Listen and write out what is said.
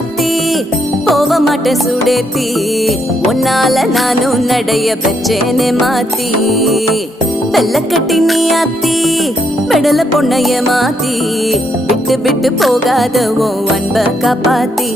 ஆத்தி போக மாட்டேன் சுடேத்தி உன்னால நானும் நடைய பெச்சேனே மாத்தி வெள்ளக்கட்டி நீ ஆத்தி பெடல பொண்ணைய மாத்தி விட்டு விட்டு போகாத உன் அன்ப காப்பாத்தி